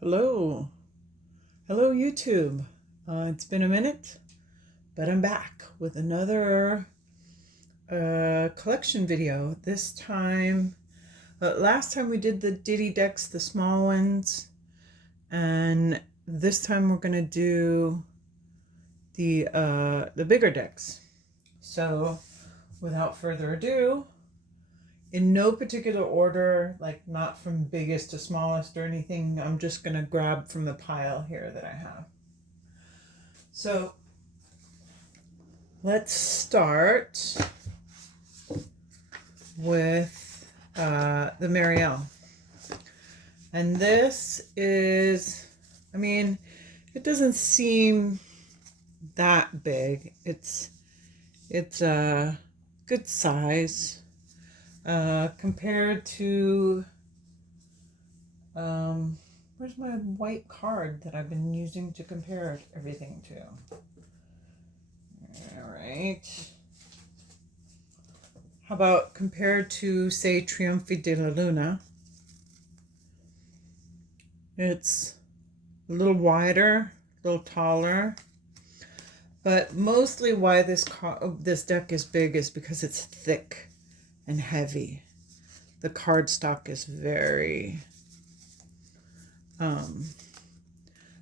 Hello. Hello, YouTube. It's been a minute, but I'm back with another collection video. This time, last time we did the Ditty decks, the small ones, and this time we're going to do the bigger decks. So, without further ado, in no particular order, like not from biggest to smallest or anything, I'm just going to grab from the pile here that I have. So let's start with the Marielle. And this is, it doesn't seem that big. It's a good size. Compared to, where's my white card that I've been using to compare everything to? All right. How about compared to, say, Trionfi della Luna? It's a little wider, a little taller, but mostly why this deck is big is because it's thick and heavy. The cardstock is very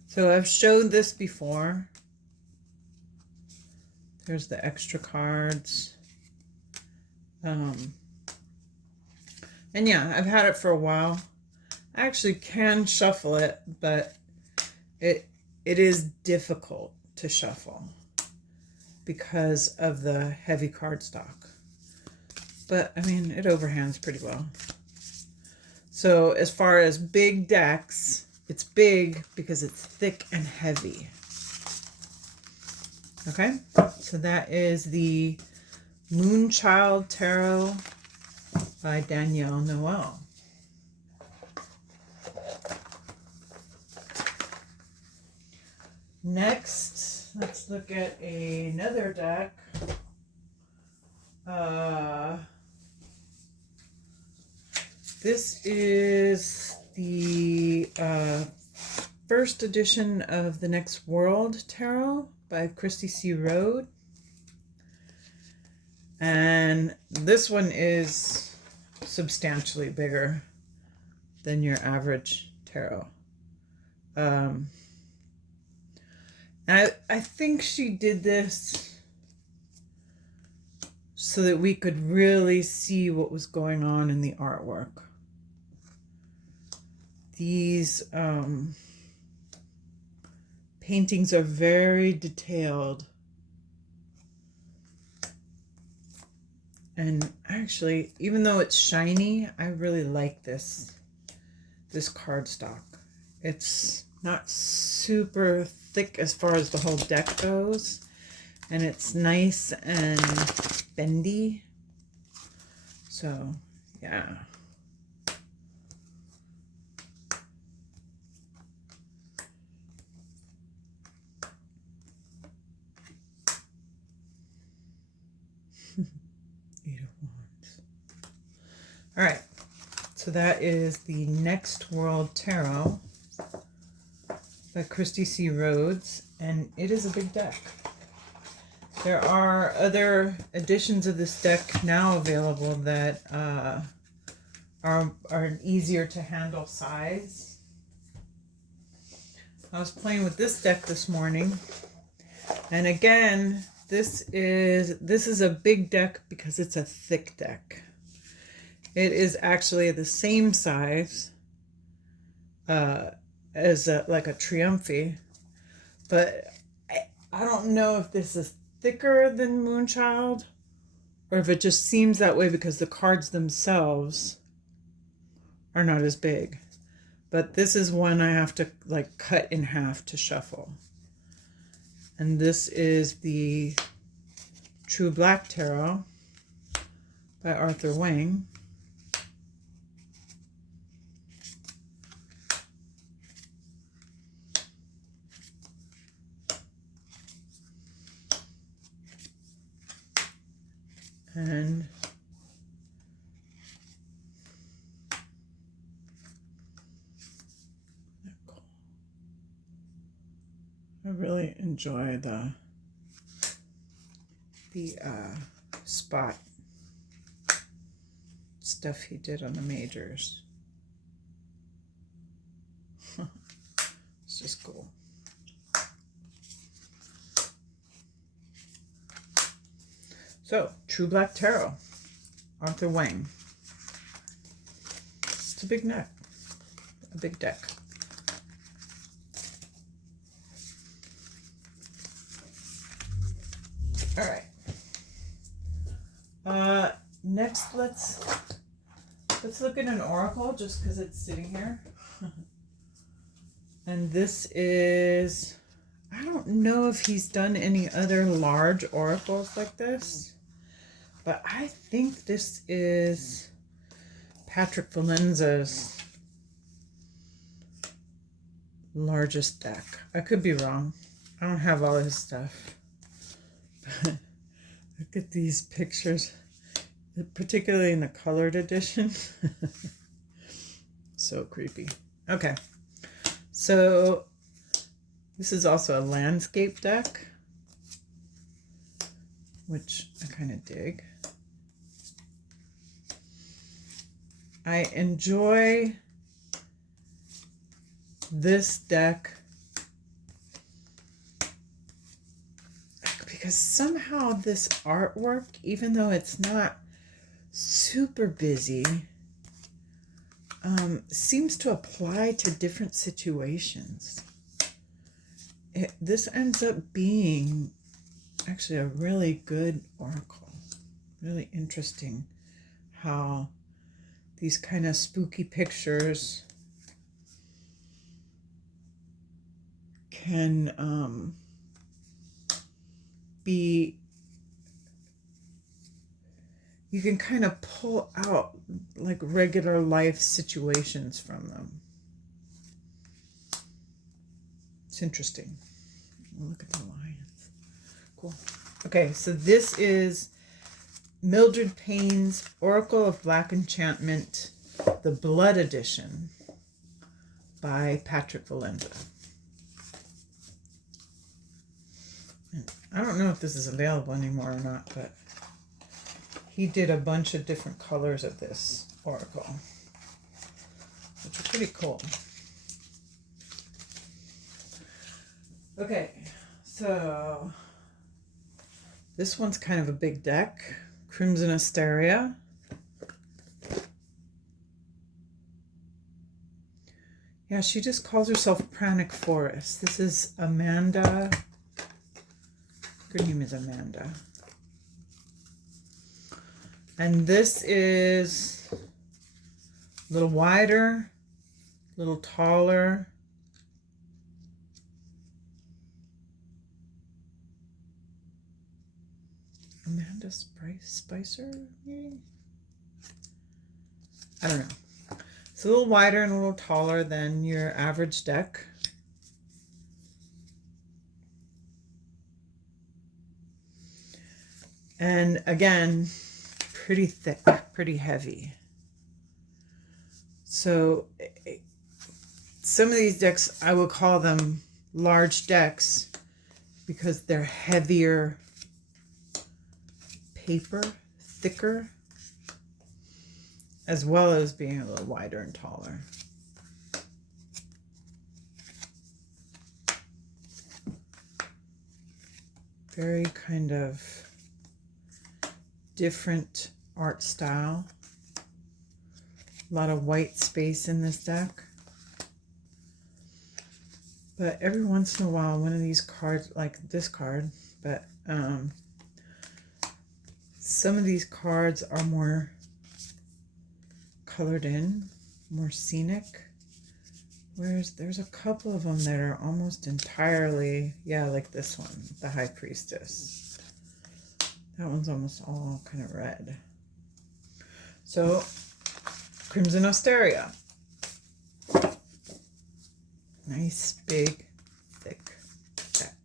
so I've shown this before. There's the extra cards, and yeah, I've had it for a while. I actually can shuffle it, but it is difficult to shuffle because of the heavy cardstock. But, it overhands pretty well. So, as far as big decks, it's big because it's thick and heavy. Okay? So, that is the Moonchild Tarot by Danielle Noel. Next, let's look at another deck. This is the first edition of the Next World Tarot by Cristy C. And this one is substantially bigger than your average tarot. I think she did this so that we could really see what was going on in the artwork. These paintings are very detailed. And actually, even though it's shiny, I really like this cardstock. It's not super thick as far as the whole deck goes. And it's nice and bendy. So, yeah. Eight of Wands. All right. So that is the Next World Tarot by Cristy C. And it is a big deck. There are other editions of this deck now available that are an easier to handle size. I was playing with this deck this morning, and again, this is a big deck because it's a thick deck. It is actually the same size as like a Trionfi, but I don't know if this is thicker than Moonchild or if it just seems that way because the cards themselves are not as big. But this is one I have to like cut in half to shuffle. And this is the True Black Tarot by Arthur Wang. And I really enjoy the spot stuff he did on the majors. It's just cool. So, True Black Tarot, Arthur Wang. It's a big deck. A big deck. All right. Next, let's look at an oracle just because it's sitting here. And this is, I don't know if he's done any other large oracles like this, but I think this is Patrick Valenza's largest deck. I could be wrong. I don't have all his stuff. But look at these pictures, particularly in the colored edition. So creepy. Okay. So this is also a landscape deck, which I kind of dig. I enjoy this deck because somehow this artwork, even though it's not super busy, seems to apply to different situations. This ends up being actually a really good oracle. Really interesting how these kind of spooky pictures can be, you can kind of pull out like regular life situations from them. It's interesting. Look at the lions. Cool. Okay, so this is Mildred Payne's Oracle of Black Enchantment, the Blood Edition by Patrick Valenza. And I don't know if this is available anymore or not, but he did a bunch of different colors of this oracle, which are pretty cool. Okay, so this one's kind of a big deck. Crimson Asteria. Yeah, she just calls herself Pranic Forest. This is Amanda. Her name is Amanda. And this is a little wider, a little taller. Amanda Spicer, maybe? I don't know. It's a little wider and a little taller than your average deck. And again, pretty thick, pretty heavy. So some of these decks, I will call them large decks because they're heavier paper, thicker, as well as being a little wider and taller. Very kind of different art style. A lot of white space in this deck. But every once in a while, one of these cards, like this card, but some of these cards are more colored in, more scenic. Whereas there's a couple of them that are almost entirely, yeah, like this one, the High Priestess. That one's almost all kind of red. So, Crimson Asteria. Nice, big, thick deck.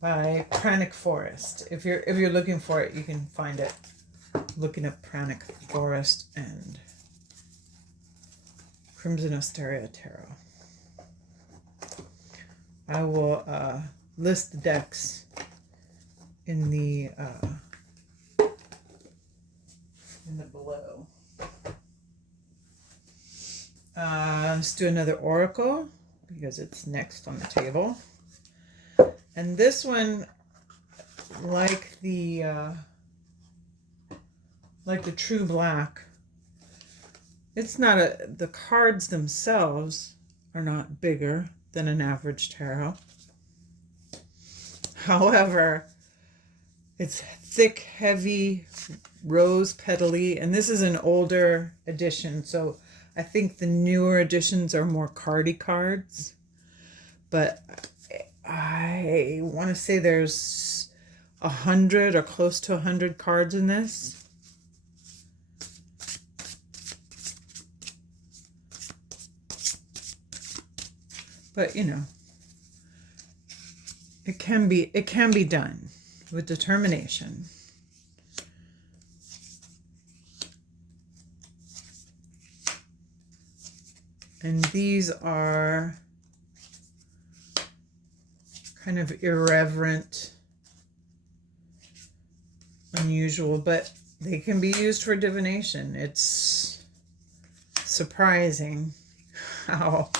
By Pranic Forest. If you're looking for it, you can find it looking at Pranic Forest and Crimson Asteria Tarot. I will list the decks in the below. Let's do another oracle because it's next on the table. And this one, like the True Black, it's not the cards themselves are not bigger than an average tarot. However, it's thick, heavy, rose petally, and this is an older edition, so I think the newer editions are more cardy cards. But I want to say there's 100 or close to 100 cards in this. But you know, it can be done with determination. And these are kind of irreverent, unusual, but they can be used for divination. It's surprising how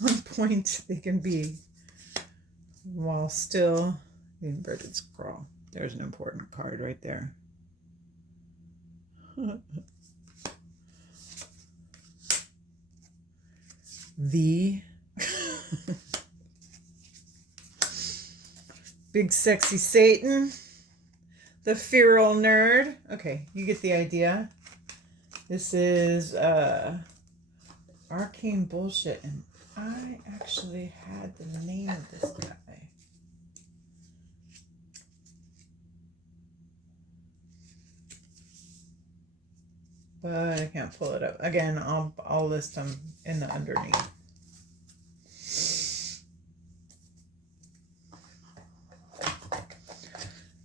on point they can be while still the inverted scroll. There's an important card right there. The Big Sexy Satan, the Feral Nerd. Okay, you get the idea. This is Arcane Bullshit, and I actually had the name of this guy. But I can't pull it up. Again, I'll list them in the underneath.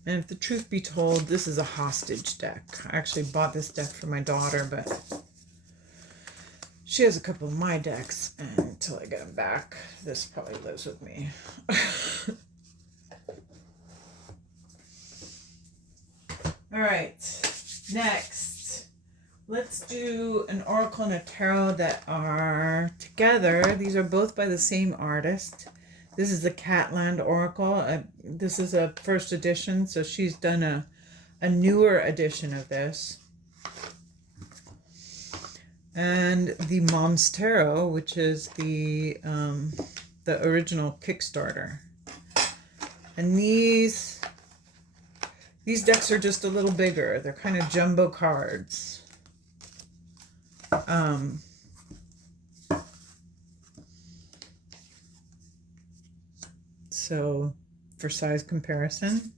And if the truth be told, this is a hostage deck. I actually bought this deck for my daughter, but she has a couple of my decks, and until I get them back, this probably lives with me. All right, next, let's do an oracle and a tarot that are together. These are both by the same artist. This is the CatLand Oracle. This is a first edition, so she's done a newer edition of this. And the Monstarot, which is the original Kickstarter. And these decks are just a little bigger. They're kind of jumbo cards. So for size comparison,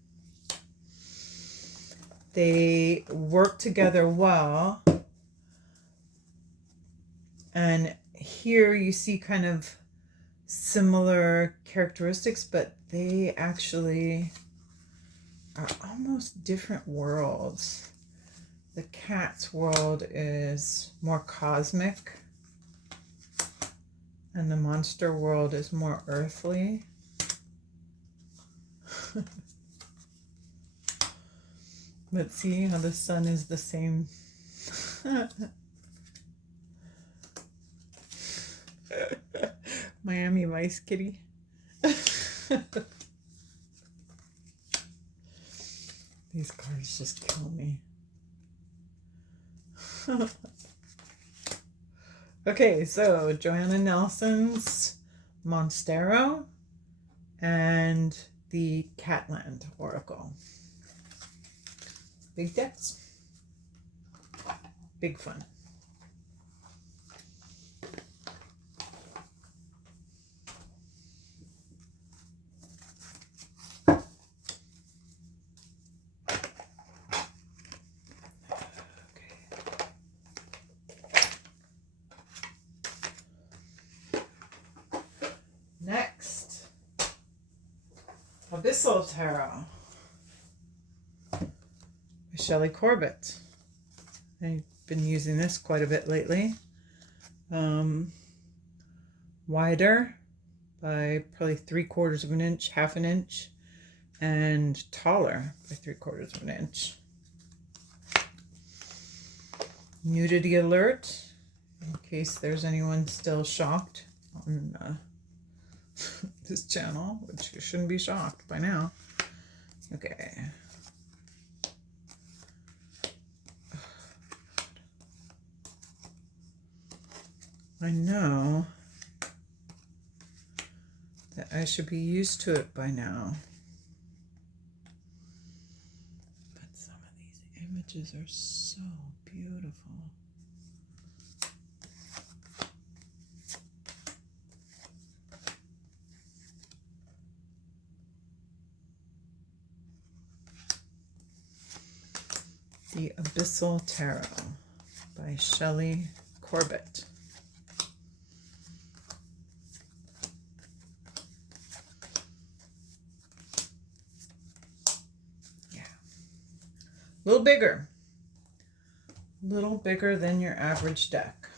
they work together well. And here you see kind of similar characteristics, but they actually are almost different worlds. The cat's world is more cosmic, and the monster world is more earthly. But see how the sun is the same. Miami Vice kitty. These cards just kill me. Okay, so Joanna Nelson's Monstarot and the CatLand Oracle. Big decks. Big fun. Next, Abyssal Tarot by Shelly Corbett. I've been using this quite a bit lately. wider by probably 3/4 of an inch, half an inch, and taller by 3/4 of an inch. Nudity alert, in case there's anyone still shocked on this channel, which you shouldn't be shocked by now. Okay. I know that I should be used to it by now. But some of these images are so beautiful. The Abyssal Tarot by Shelly, Corbett. A little bigger than your average deck.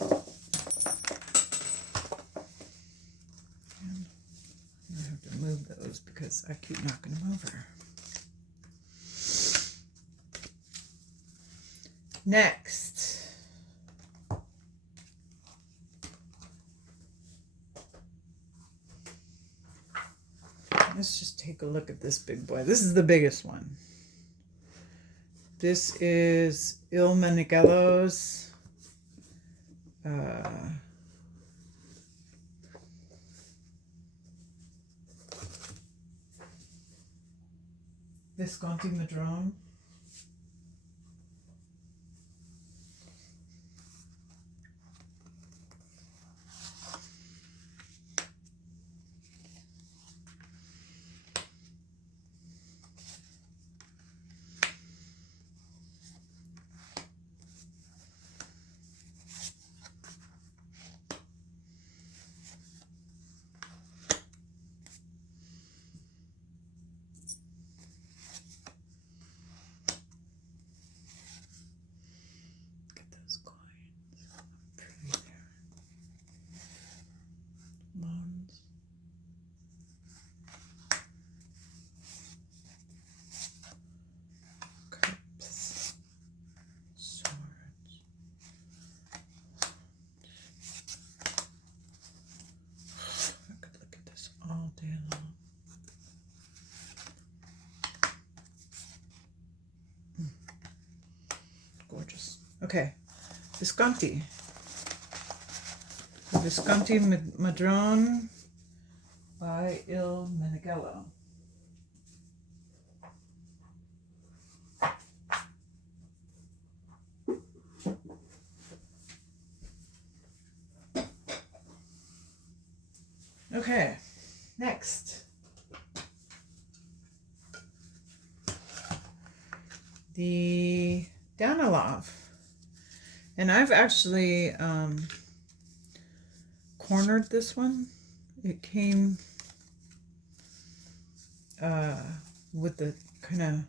And I have to move those because I keep knocking them over. Next, let's just take a look at this big boy. This is the biggest one. This is Il Meneghello's Visconte Madrone. Gorgeous. Okay, Visconte. Visconte Madrone by Il Meneghello. Okay, next. The Daniloff. And I've actually cornered this one. It came with the kind of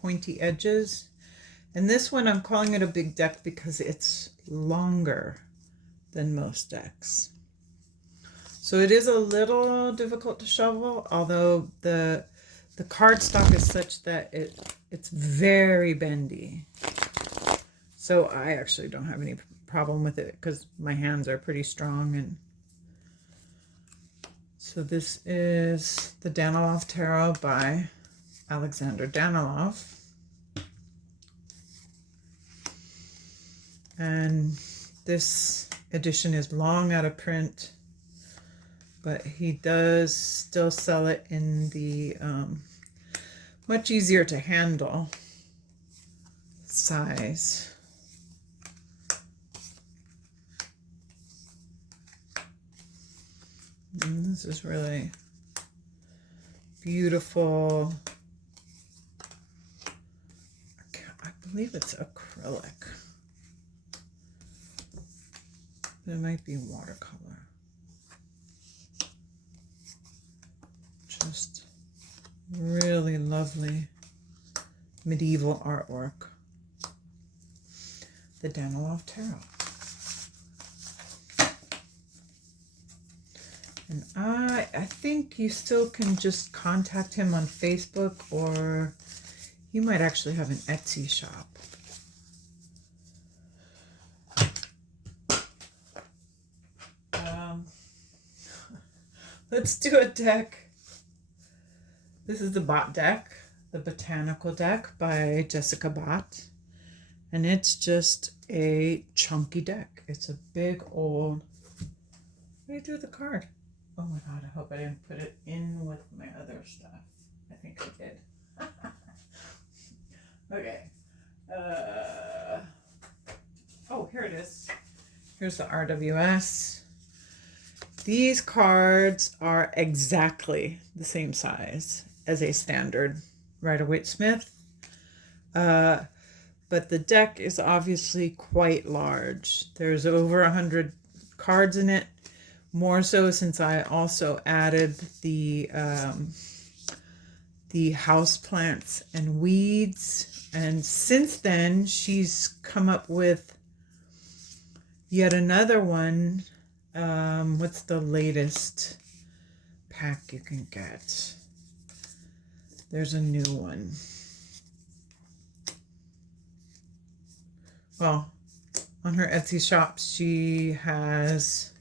pointy edges. And this one, I'm calling it a big deck because it's longer than most decks. So it is a little difficult to shovel, although the cardstock is such that it's very bendy. So I actually don't have any problem with it because my hands are pretty strong. And so this is the Daniloff Tarot by Alexander Daniloff. And this edition is long out of print, but he does still sell it in the much easier to handle size. And this is really beautiful. I believe it's acrylic. But it might be watercolor. Just really lovely medieval artwork. the Daniloff Tarot. And I think you still can just contact him on Facebook, or he might actually have an Etsy shop. Let's do a deck. This is the Bott deck, the Botanical Deck by Jessica Bott. And it's just a chunky deck. It's a big old... What do I do with the card? Oh my god, I hope I didn't put it in with my other stuff. I think I did. Okay. Oh, here it is. Here's the RWS. These cards are exactly the same size as a standard Rider-Waite-Smith. But the deck is obviously quite large. There's over 100 cards in it. More so since I also added the house plants and weeds. And since then, she's come up with yet another one. What's the latest pack you can get? There's a new one. Well, on her Etsy shop, she has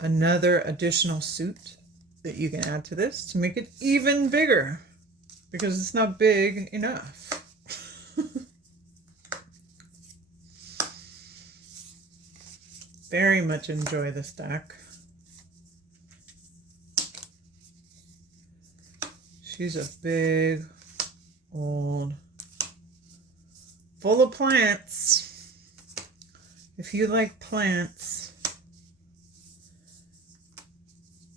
another additional suit that you can add to this to make it even bigger, because it's not big enough. Very much enjoy this deck. She's a big, old, full of plants. If you like plants,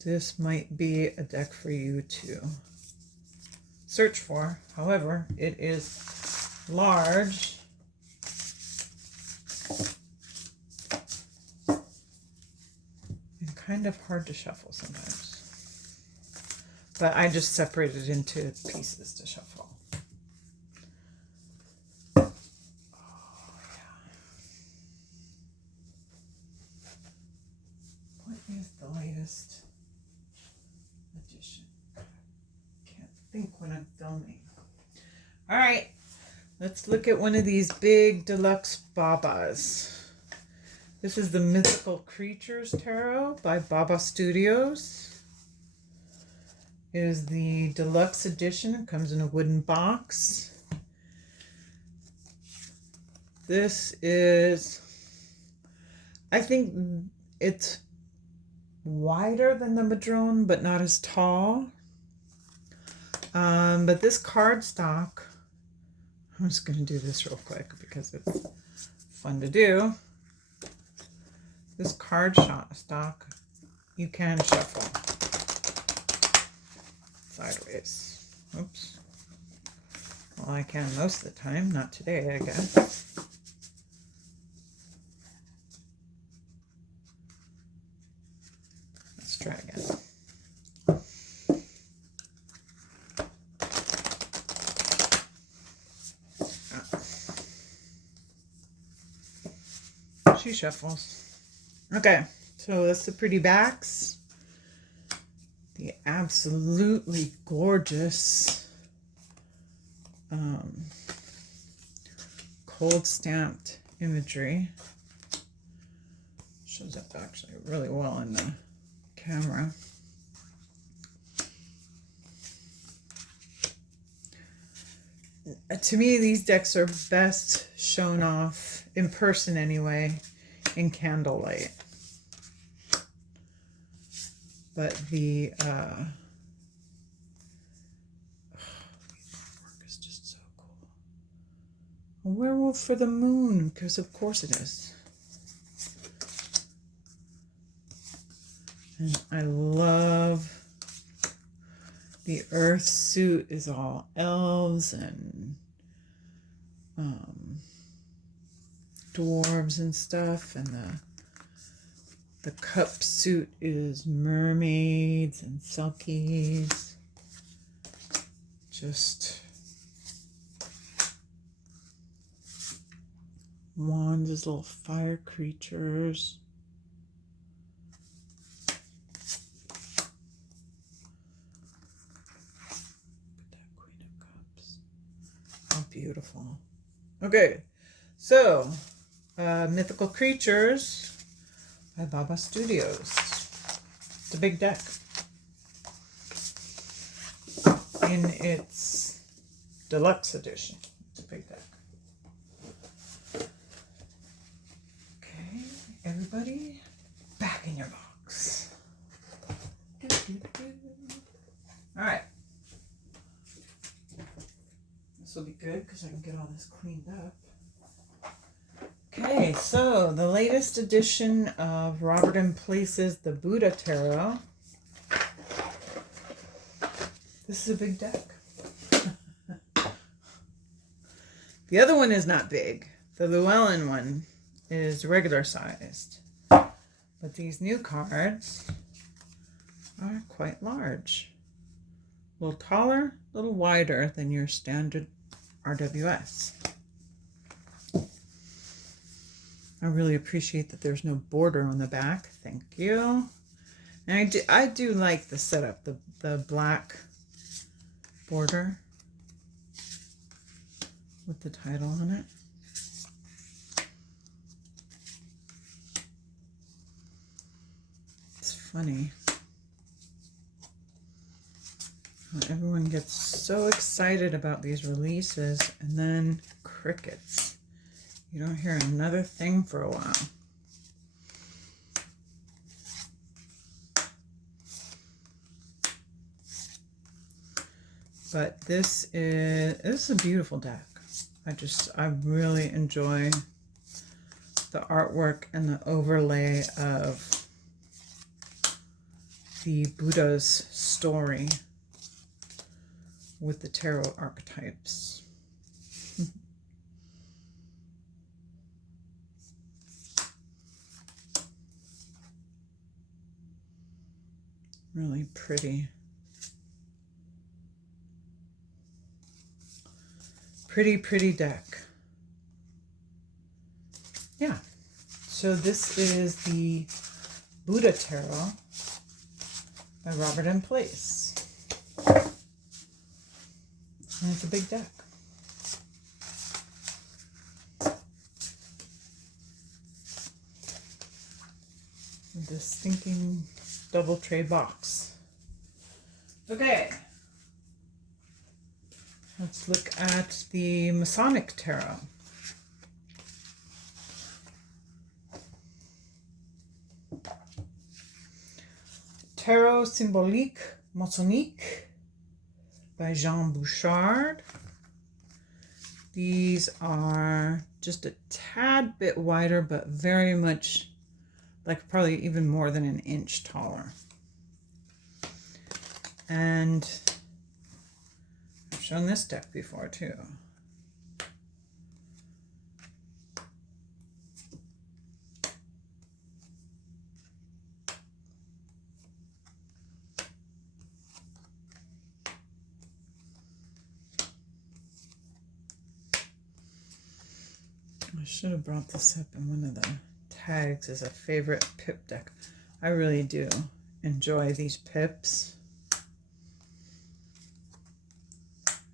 this might be a deck for you to search for. However, it is large. And kind of hard to shuffle sometimes. But I just separate it into pieces to shuffle. Oh, yeah. What is the latest edition? Can't think when I'm filming. All right, let's look at one of these big deluxe Babas. This is the Mythical Creatures Tarot by Baba Studios. It is the deluxe edition. It comes in a wooden box. This is, I think it's wider than the Madrone, but not as tall. But this cardstock, I'm just going to do this real quick because it's fun to do. This cardstock, you can shuffle sideways. Oops. Well, I can most of the time. Not today, I guess. Let's try again. She shuffles. Okay, so that's the pretty backs. The absolutely gorgeous cold stamped imagery. Shows up actually really well in the camera. To me, these decks are best shown off, in person anyway, in candlelight. But the artwork is just so cool. A werewolf for the moon, because of course it is. And I love the earth suit is all elves and dwarves and stuff, and the cup suit is mermaids and selkies. Just Wands as little fire creatures. Queen of Cups. How beautiful. Okay, so Mythical Creatures by Baba Studios. It's a big deck. In its deluxe edition. It's a big deck. Okay, everybody, back in your box. All right. This will be good because I can get all this cleaned up. Okay, so the latest edition of Robert and Place's The Buddha Tarot. This is a big deck. The other one is not big. The Llewellyn one is regular sized. But these new cards are quite large. A little taller, a little wider than your standard RWS. I really appreciate that there's no border on the back. Thank you. And I do like the setup, the black border with the title on it. It's funny. Everyone gets so excited about these releases and then crickets. You don't hear another thing for a while. But this is a beautiful deck. I really enjoy the artwork and the overlay of the Buddha's story with the tarot archetypes. Really pretty. Pretty deck. Yeah. So this is the Buddha Tarot by Robert and Place. And it's a big deck. This stinking double tray box. Okay. Let's look at the Masonic Tarot. Tarot Symbolique Masonique by Jean Bouchard. These are just a tad bit wider, but very much, like probably even more than an inch taller. And I've shown this deck before too. I should have brought this up in one of the tags as a favorite pip deck. I really do enjoy these pips.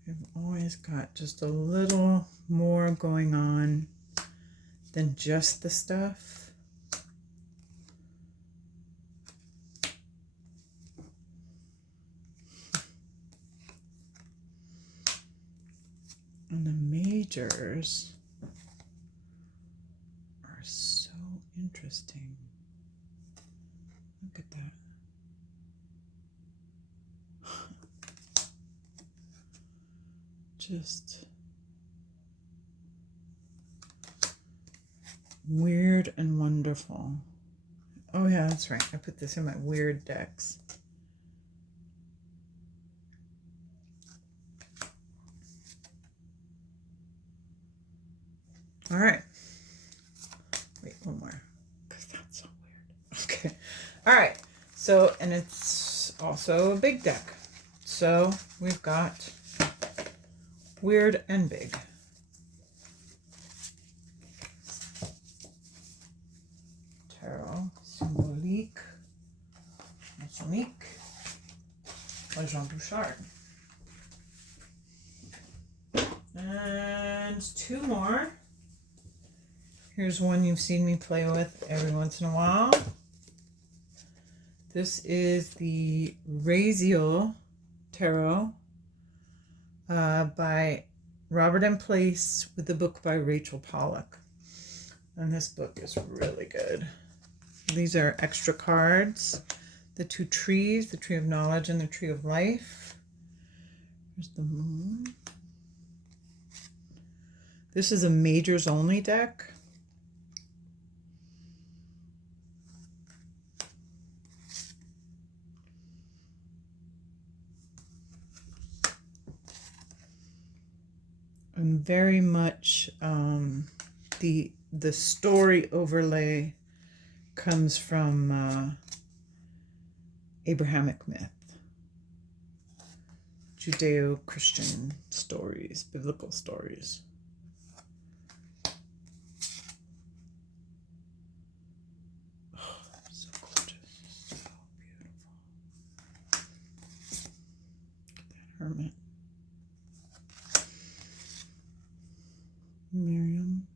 You've always got just a little more going on than just the stuff. And the majors are so interesting. Look at that. Just weird and wonderful. Oh yeah, that's right. I put this in my weird decks. All right. Wait, one more, because that's so weird. Okay. All right. So, and it's also a big deck. So we've got weird and big. Masonic, Jean Bouchard. And two more. Here's one you've seen me play with every once in a while. This is the Raziel Tarot by Robert M. Place with the book by Rachel Pollack. And this book is really good. These are extra cards. The two trees, the tree of knowledge and the tree of life. There's the moon. This is a majors only deck. And very much the story overlay comes from Abrahamic myth, Judeo-Christian stories, biblical stories. Oh, so gorgeous, so beautiful. That hermit. Miriam.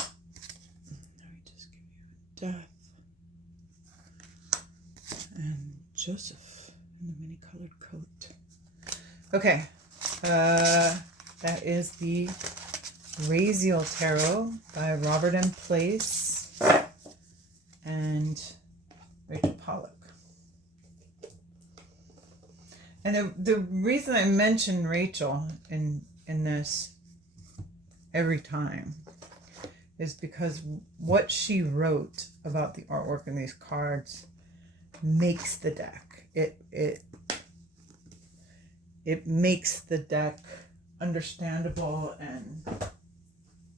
Let me just give you Death. And Joseph in the many-colored coat. Okay. That is the Raziel Tarot by Robert M. Place and Rachel Pollack. And the reason I mention Rachel in this every time is because what she wrote about the artwork in these cards makes the deck. It makes the deck understandable and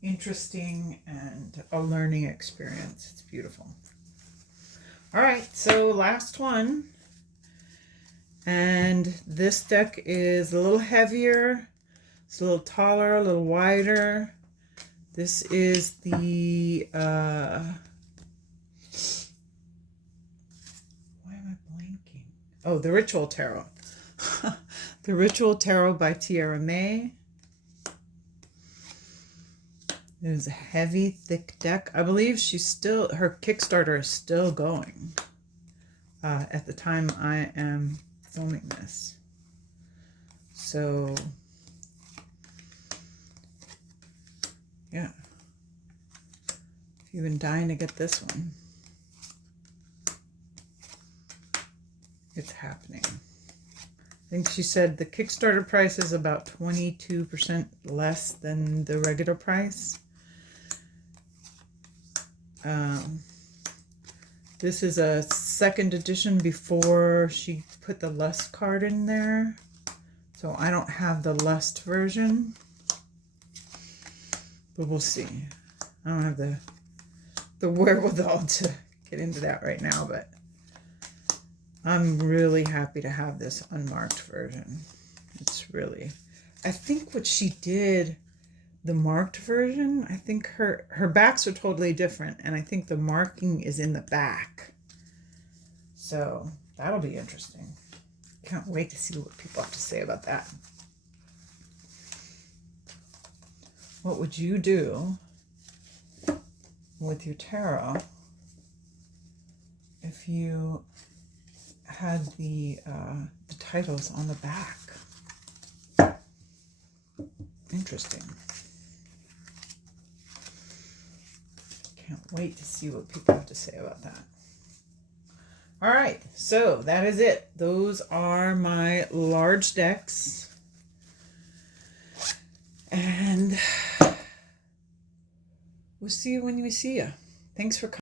interesting and a learning experience. It's beautiful. All right, so last one. And this deck is a little heavier, it's a little taller, a little wider. This is the, why am I blanking? Oh, the Ritual Tarot. The Ritual Tarot by Tierra May. It is a heavy, thick deck. I believe her Kickstarter is still going at the time I am filming this. So yeah, if you've been dying to get this one, it's happening. I think she said the Kickstarter price is about 22% less than the regular price. This is a second edition before she put the Lust card in there. So I don't have the Lust version. But we'll see. I don't have the wherewithal to get into that right now, but I'm really happy to have this unmarked version. It's really, I think what she did, the marked version, I think her backs are totally different, and I think the marking is in the back. So that'll be interesting. Can't wait to see what people have to say about that. What would you do with your tarot if you had the titles on the back? Interesting. Can't wait to see what people have to say about that. All right, so that is it. Those are my large decks. And we'll see you when we see you. Thanks for coming.